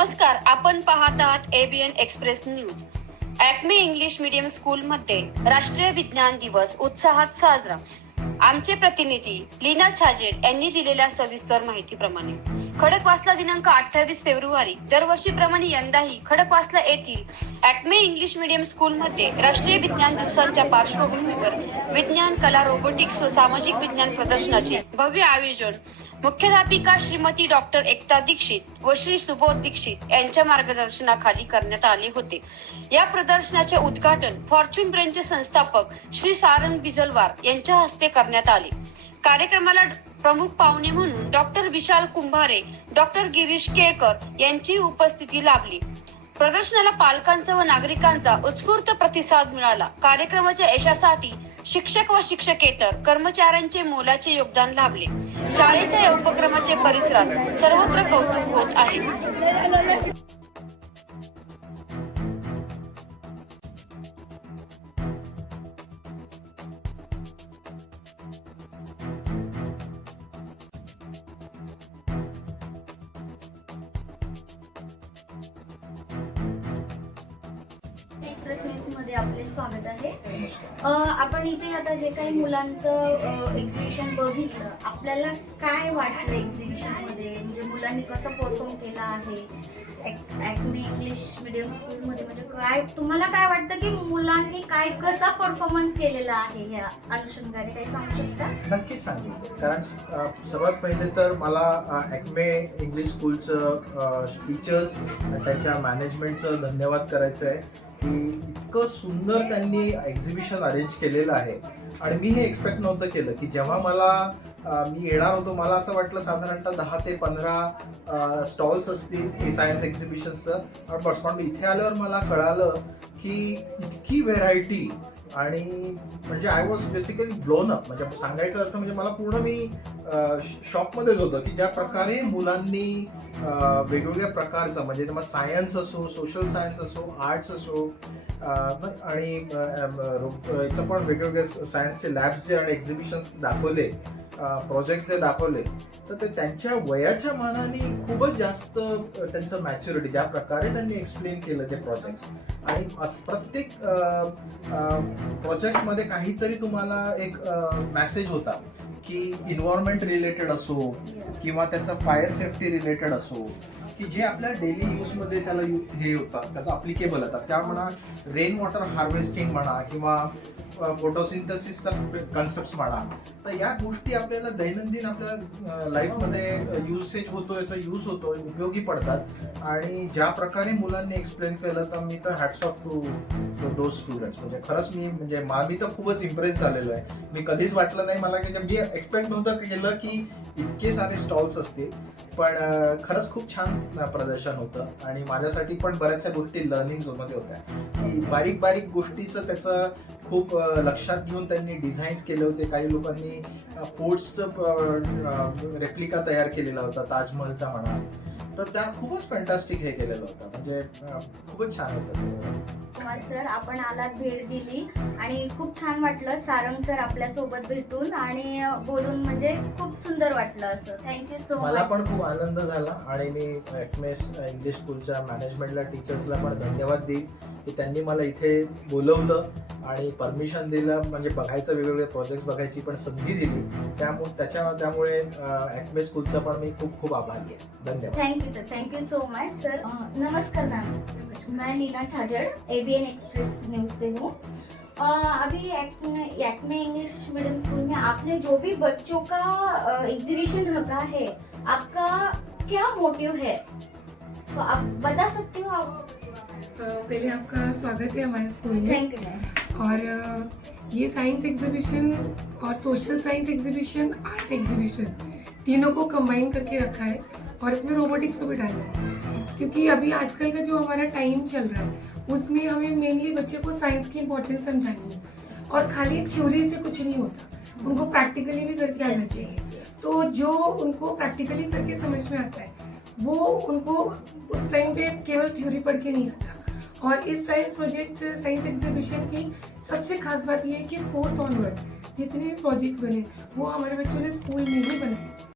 नमस्कार आपण पाहत आहात एबीएन एक्सप्रेस न्यूज ऍटमी इंग्लिश मीडियम स्कूल मध्ये राष्ट्रीय विज्ञान दिवस उत्साहात साजरा. आमचे प्रतिनिधी लीना छाजेड यांनी दिलेल्या सविस्तर माहितीप्रमाणे. खडकवासला दिनांक अठ्ठावीस फेब्रुवारी. दरवर्षीप्रमाणे यंदाही खडकवासला येथील ऍटमे इंग्लिश मीडियम स्कूलमध्ये राष्ट्रीय विज्ञान दिवसाच्या पार्श्वभूमीवर विज्ञान कला रोबोटिक्स व सामाजिक विज्ञान प्रदर्शनाचे भव्य आयोजन. मुख्याध्यापिका श्रीमती डॉक्टर एकता दीक्षित व श्री सुबोध दीक्षित यांच्या मार्गदर्शनाखाली करण्यात आले होते. या प्रदर्शनाचे उद्घाटन फॉर्च्यून ब्रेनचे संस्थापक श्री सारंग बिजलवार यांच्या हस्ते करण्यात आले. कार्यक्रमाला प्रमुख पाहुणे म्हणून डॉक्टर विशाल कुंभारे डॉक्टर गिरीश केळकर यांची उपस्थिती लाभली. प्रदर्शनाला पालकांचा व नागरिकांचा उत्स्फूर्त प्रतिसाद मिळाला. कार्यक्रमाच्या यशासाठी शिक्षक व शिक्षकेतर कर्मचाऱ्यांचे मोलाचे योगदान लाभले. शाळेच्या या उपक्रमाचे परिसरात सर्वत्र कौतुक होत आहे. एक्सप्रेस मध्ये आपले स्वागत आहे. आपण इथे आता जे काही मुलांचं एक्झिबिशन बघितलं आपल्याला काय वाटलं एक्झिबिशनमध्ये? म्हणजे मुलांनी कसं परफॉर्म केलं आहे? ॲक्मे इंग्लिश मिडियम स्कूलमध्ये म्हणजे काय तुम्हाला काय वाटतं की मुलांनी काय कसा परफॉर्मन्स केलेला आहे? ह्या अनुषंगाने काही सांगू शकता? नक्कीच सांगेल कारण सर्वात पहिले तर मला ॲक्मे इंग्लिश स्कूलचं टीचर्स त्यांच्या मॅनेजमेंटचं धन्यवाद करायचं आहे की इतकं सुंदर त्यांनी एक्झिबिशन अरेंज केलेलं आहे. आणि मी हे एक्सपेक्ट नव्हतं केलं की जेव्हा मला मी येणार होतो मला असं वाटलं साधारणतः दहा ते पंधरा स्टॉल्स असतील हे सायन्स एक्झिबिशनचं बस पण इथे आल्यावर मला कळालं की इतकी व्हेरायटी आणि म्हणजे I was basically blown up म्हणजे सांगायचा अर्थ म्हणजे मला पूर्ण मी शॉकमध्येच होतं की ज्या प्रकारे मुलांनी वेगवेगळ्या प्रकारचं म्हणजे मग सायन्स असो सोशल सायन्स असो आर्ट्स असो आणि याचं पण वेगवेगळे सायन्सचे लॅब्स जे आणि एक्झिबिशन्स दाखवले प्रोजेक्ट्स जे दाखवले तर ते त्यांच्या वयाच्या मानाने खूपच जास्त त्यांचं मॅच्युरिटी ज्या प्रकारे त्यांनी एक्सप्लेन केलं ते प्रोजेक्ट्स आणि प्रत्येक प्रोजेक्ट्समध्ये काहीतरी तुम्हाला एक मेसेज होता की इन्व्हायरमेंट रिलेटेड असो किंवा त्याचा फायर सेफ्टी रिलेटेड असो की जे आपल्या डेली यूजमध्ये त्याला यु- हे होतात त्याचा अप्लिकेबल होतात त्या म्हणा रेन वॉटर हार्वेस्टिंग म्हणा किंवा फोटोसिंथसिसचा कन्सेप्ट म्हणा तर या गोष्टी आपल्याला दैनंदिन आपल्या लाईफमध्ये युसेज होतो याचा यूज होतो उपयोगी पडतात. आणि ज्या प्रकारे मुलांनी एक्सप्लेन केलं तर मी तर hats off to those students म्हणजे खरंच मी म्हणजे मा- मी तर खूपच इम्प्रेस झालेलो आहे. मी कधीच वाटलं नाही मला की म्हणजे मी एक्सपेक्ट नव्हतं केलं की इतके सारे स्टॉल्स असतील. पण खरंच खूप छान प्रदर्शन होतं. आणि माझ्यासाठी पण बऱ्याचशा गोष्टी लर्निंगमध्ये होत्या. की बारीक बारीक गोष्टीचं त्याचं खूप लक्षात घेऊन त्यांनी डिझाईन्स केले होते. काही लोकांनी फोर्ट्सचं रेप्लिका तयार केलेला होता ताजमहलचा म्हणा. तर त्या खूपच फॅन्टॅस्टिक हे केलेलं होतं. म्हणजे खूपच छान होतं कुमार सर आपण आलात भेट दिली. आणि खूप छान वाटलं सारंग सर आपल्यासोबत भेटून आणि बोलून म्हणजे खूप सुंदर वाटलं असं. थँक्यू सो मला मच पण खूप आनंद झाला आणि मी एक्मेस इंग्लिश स्कूलच्या मॅनेजमेंटला टीचर्सला पण धन्यवाद देईन की त्यांनी मला इथे बोलवलं आणि परमिशन दिलं. म्हणजे बघायचं वेगवेगळे प्रोजेक्ट बघायची पण संधी दिली. त्यामुळे त्याच्या त्यामुळे एक्मे स्कूलचा पण मी खूप खूप आभारी आहे. धन्यवाद. Thank you sir thank you so much sir नमस्कार मैम मैं Leena Chhajed ABN Express news से हूँ। अभी एक्मे इंग्लिश मीडियम स्कूल में आपने जो भी बच्चों का एग्जीबिशन रखा है आपका क्या मोटिव है? तो आप बता सकते हो आप? पहले आपका स्वागत है हमारे स्कूल में। थैंक यू मैम और ये साइंस एग्जीबिशन और social science exhibition art exhibition तीनों को कंबाइन करके रखा है। और इसमें रोबोटिक्स को भी डालना है। क्योंकि अभी आजकल का जो हमारा टाइम चल रहा है उसमें हमें मेनली बच्चे को साइंस की इम्पोर्टेंस समझानी है। और खाली थ्योरी से कुछ नहीं होता। उनको प्रैक्टिकली भी करके आना चाहिए। तो जो उनको प्रैक्टिकली करके समझ में आता है वो उनको उस टाइम पे केवल थ्योरी पढ़ के नहीं आता। और इस साइंस प्रोजेक्ट साइंस एग्जीबिशन की सबसे खास बात यह है कि फोर्थ ऑनवर्ड जितने भी प्रोजेक्ट्स बने वो हमारे बच्चों ने स्कूल में ही बनाए।